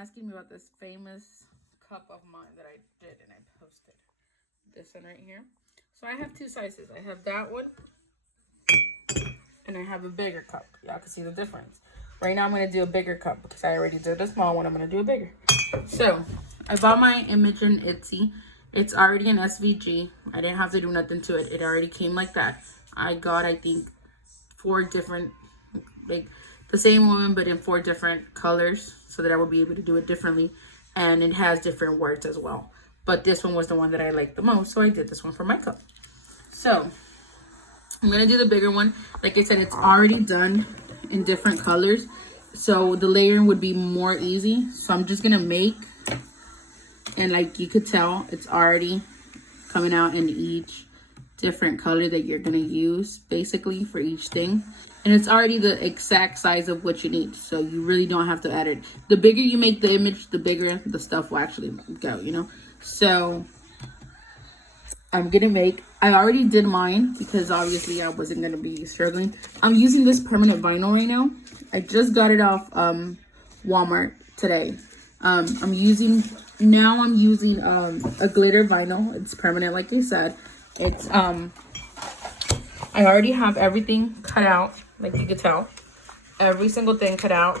asking me about this famous cup of mine that I did and I posted. This one right here. So I have two sizes. I have that one and I have a bigger cup. Y'all can see the difference. Right now I'm going to do a bigger cup because I already did the small one. I'm going to do a bigger. So I bought my image in Etsy. It's already an SVG. I didn't have to do nothing to it. It already came like that. I got, I think, 4 different, like the same woman, but in 4 different colors so that I would be able to do it differently. And it has different words as well. But this one was the one that I liked the most. So I did this one for my cup. So I'm going to do the bigger one. Like I said, it's already done in different colors. So the layering would be more easy. So I'm just going to make, and like you could tell, it's already coming out in each different color that you're going to use basically for each thing. And it's already the exact size of what you need. So you really don't have to add it. The bigger you make the image, the bigger the stuff will actually go, you know. So I'm going to make, I already did mine because obviously I wasn't going to be struggling. I'm using this permanent vinyl right now. I just got it off Walmart today. I'm using a glitter vinyl. It's permanent, like I said. It's I already have everything cut out, like you could tell. Every single thing cut out.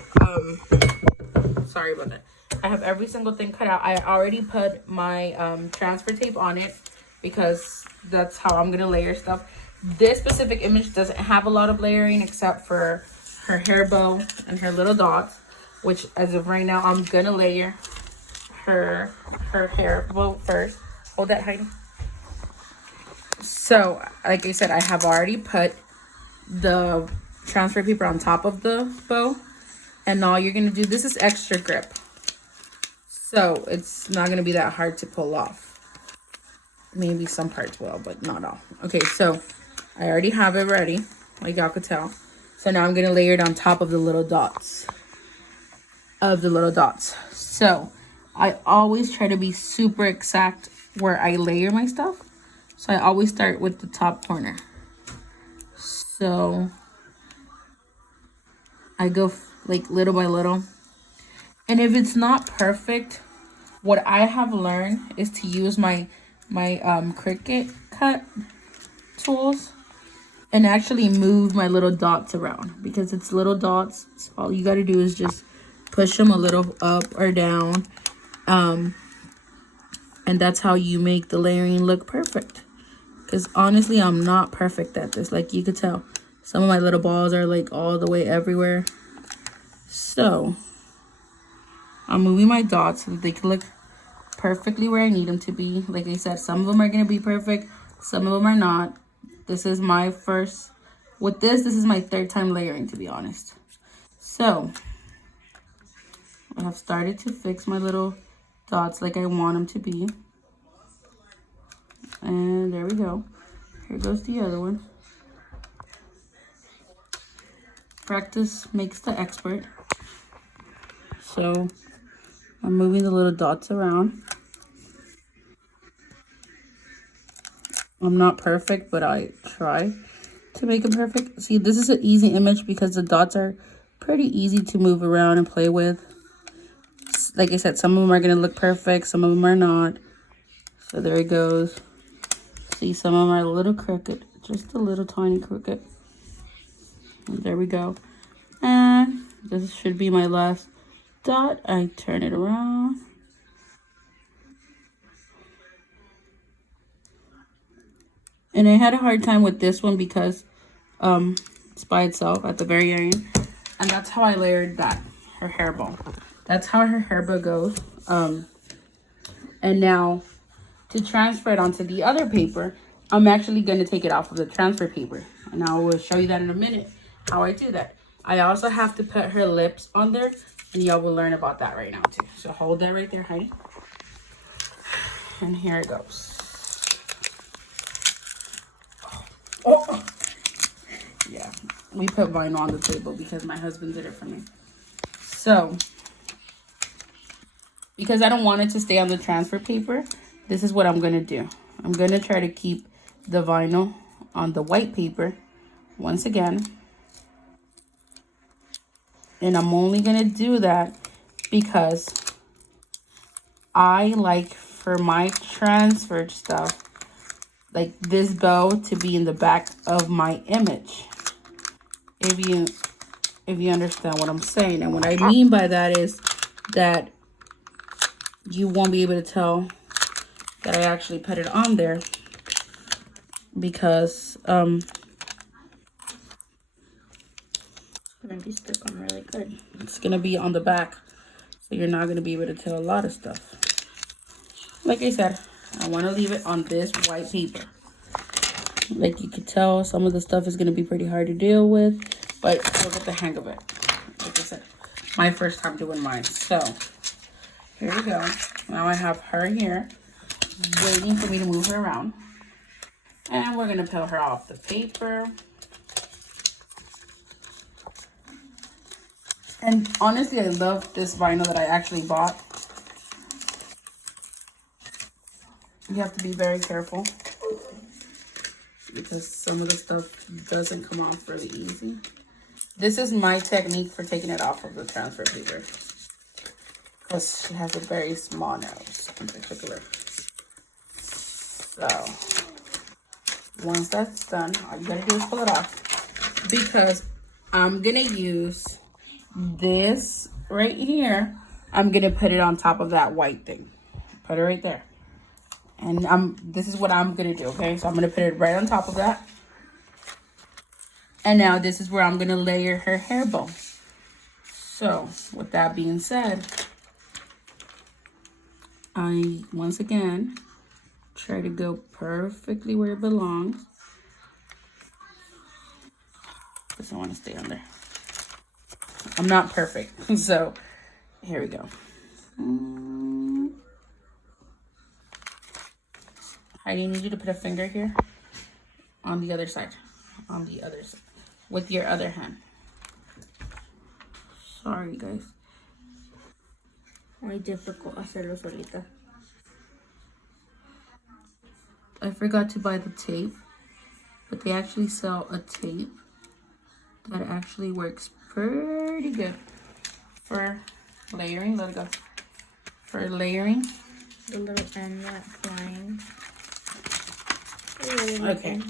Sorry about that. I have every single thing cut out. I already put my transfer tape on it because that's how I'm gonna layer stuff. This specific image doesn't have a lot of layering except for her hair bow and her little dots, which as of right now, I'm gonna layer her hair bow first. Hold that, Heidi. So, like I said, I have already put the transfer paper on top of the bow. And all you're gonna do, this is extra grip. So, it's not gonna be that hard to pull off. Maybe some parts will, but not all. Okay, so I already have it ready, like y'all could tell. So now I'm gonna layer it on top of the little dots. So I always try to be super exact where I layer my stuff. So I always start with the top corner. So I go like little by little. And if it's not perfect, what I have learned is to use my Cricut cut tools and actually move my little dots around, because it's little dots. So all you got to do is just push them a little up or down. And that's how you make the layering look perfect. Because honestly, I'm not perfect at this. Like you could tell, some of my little balls are like all the way everywhere. So I'm moving my dots so that they can look perfectly where I need them to be. Like I said, some of them are going to be perfect. Some of them are not. This is my first, with this is my 3rd time layering, to be honest. So I have started to fix my little dots like I want them to be. And there we go. Here goes the other one. Practice makes the expert. So I'm moving the little dots around. I'm not perfect, but I try to make it perfect. See, this is an easy image because the dots are pretty easy to move around and play with. Like I said, some of them are going to look perfect. Some of them are not. So there it goes. See, some of them are a little crooked. Just a little tiny crooked. And there we go. And this should be my last dot. I turn it around. And I had a hard time with this one because it's by itself at the very end. And that's how I layered that, her hair bow. That's how her hair bow goes. And now to transfer it onto the other paper, I'm actually going to take it off of the transfer paper. And I will show you that in a minute, how I do that. I also have to put her lips on there. And y'all will learn about that right now too. So hold that right there, Heidi. And here it goes. Oh, yeah, we put vinyl on the table because my husband did it for me. So, because I don't want it to stay on the transfer paper, this is what I'm going to do. I'm going to try to keep the vinyl on the white paper once again. And I'm only going to do that because I like for my transferred stuff, like this bow to be in the back of my image. If you understand what I'm saying. And what I mean by that is that you won't be able to tell that I actually put it on there, because it's gonna be stuck on really good. It's gonna be on the back, so you're not gonna be able to tell a lot of stuff. Like I said, I want to leave it on this white paper. Like you could tell, some of the stuff is gonna be pretty hard to deal with, but you'll get the hang of it. Like I said, my first time doing mine. So here we go. Now I have her here, waiting for me to move her around. And we're gonna peel her off the paper. And honestly, I love this vinyl that I actually bought. You have to be very careful because some of the stuff doesn't come off really easy. This is my technique for taking it off of the transfer paper, because she has a very small nose in particular. So once that's done, all you gotta do is pull it off, because I'm gonna use this right here. I'm gonna put it on top of that white thing. Put it right there. And this is what I'm gonna do, okay? So I'm gonna put it right on top of that. And now this is where I'm gonna layer her hair bow. So with that being said, I once again try to go perfectly where it belongs. Doesn't want to stay on there. I'm not perfect, so here we go. I need you to put a finger here on the other side, with your other hand. Sorry, guys. Muy difficult hacerlo solita. I forgot to buy the tape, but they actually sell a tape that actually works pretty good for layering. Let it go. For layering. The little end went flying. Okay.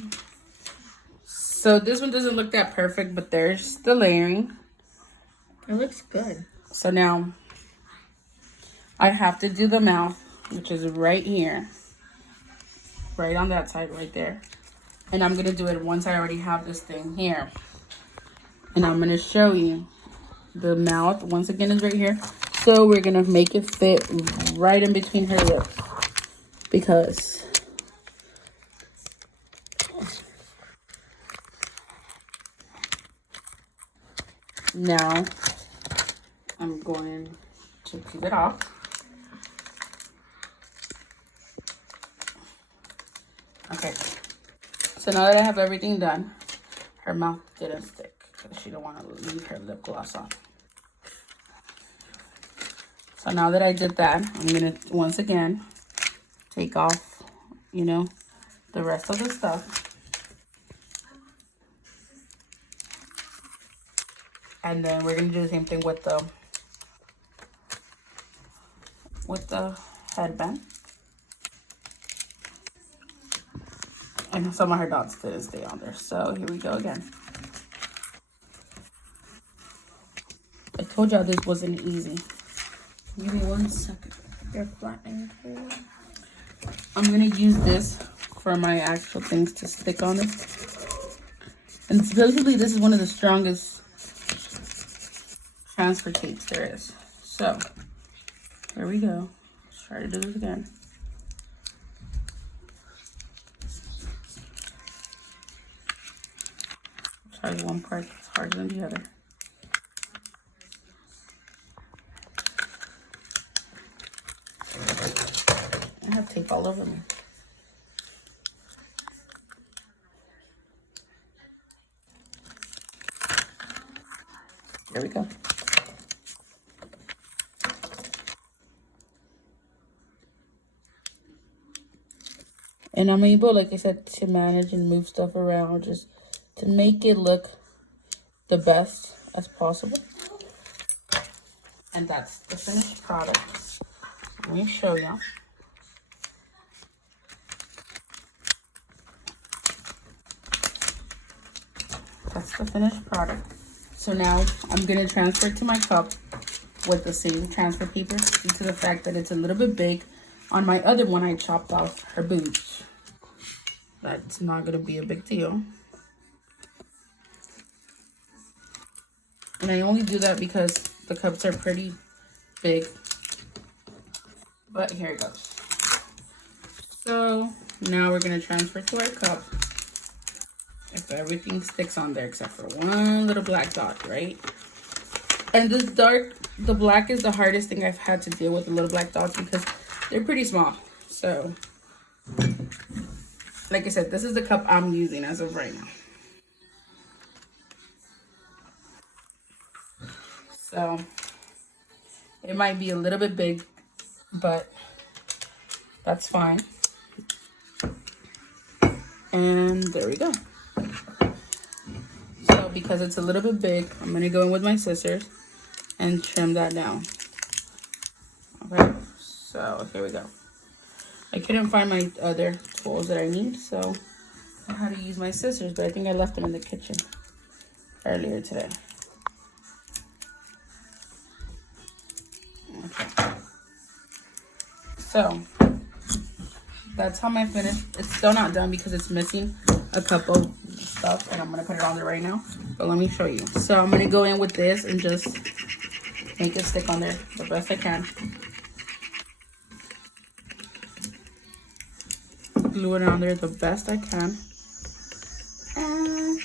So this one doesn't look that perfect, but there's the layering. It looks good. So now I have to do the mouth, which is right here. Right on that side right there. And I'm gonna do it once I already have this thing here. And I'm gonna show you the mouth once again is right here. So we're gonna make it fit right in between her lips, because now I'm going to peel it off. Okay, so now that I have everything done, her mouth didn't stick because she don't want to leave her lip gloss on. So now that I did that, I'm gonna once again take off, the rest of the stuff. And then we're gonna do the same thing with the headband. And some of her dots didn't stay on there, so here we go again. I told y'all this wasn't easy. Give me 1 second. They're flattening. I'm gonna use this for my actual things to stick on it. And supposedly this is one of the strongest transfer tapes there is. So here we go. Let's try to do this again. Try one part that's harder than the other. I have tape all over me. There we go. And I'm able, like I said, to manage and move stuff around just to make it look the best as possible. And that's the finished product. Let me show you. That's the finished product. So now I'm gonna transfer it to my cup with the same transfer paper due to the fact that it's a little bit big. On my other one, I chopped off her boobs. That's not gonna be a big deal. And I only do that because the cups are pretty big. But here it goes. So now we're gonna transfer to our cup. If everything sticks on there except for one little black dot, right? And this the black is the hardest thing I've had to deal with, the little black dots, because they're pretty small. So, like I said, this is the cup I'm using as of right now. So, it might be a little bit big, but that's fine. And there we go. So, because it's a little bit big, I'm going to go in with my scissors and trim that down. Okay, so here we go. I couldn't find my other tools that I need, so I had to use my scissors, but I think I left them in the kitchen earlier today. Okay. So that's how my finished. It's still not done because it's missing a couple stuff, and I'm gonna put it on there right now. But let me show you. So I'm gonna go in with this and just make it stick on there the best I can. Glue it on there the best I can. And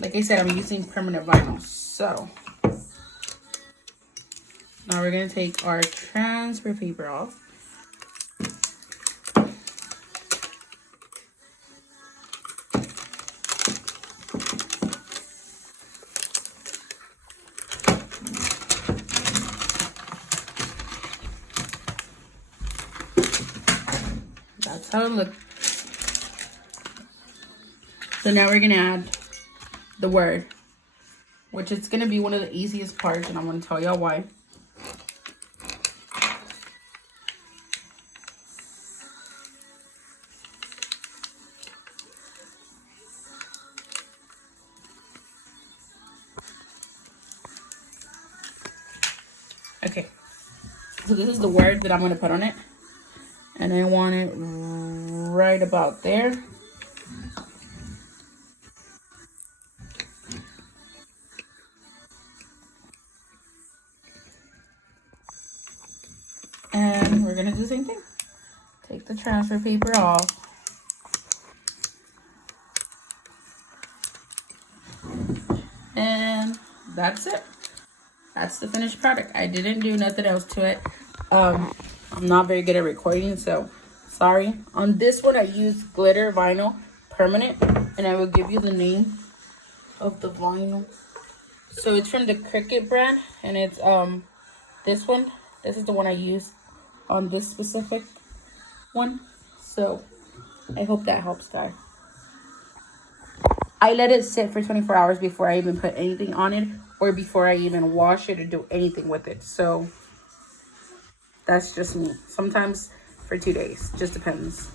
like I said, I'm using permanent vinyl. So now we're gonna take our transfer paper off. That's how it looks. So now we're gonna add the word, which is gonna be one of the easiest parts, and I'm gonna tell y'all why. Okay, so this is the word that I'm gonna put on it, and I want it right about there. And we're gonna do the same thing. Take the transfer paper off. And that's it. That's the finished product. I didn't do nothing else to it. I'm not very good at recording, so sorry. On this one, I used glitter vinyl permanent, and I will give you the name of the vinyl. So it's from the Cricut brand, and it's this one. This is the one I used on this specific one. So I hope that helps, guys. I let it sit for 24 hours before I even put anything on it, or before I even wash it or do anything with it. So that's just me. Sometimes for 2 days, just depends.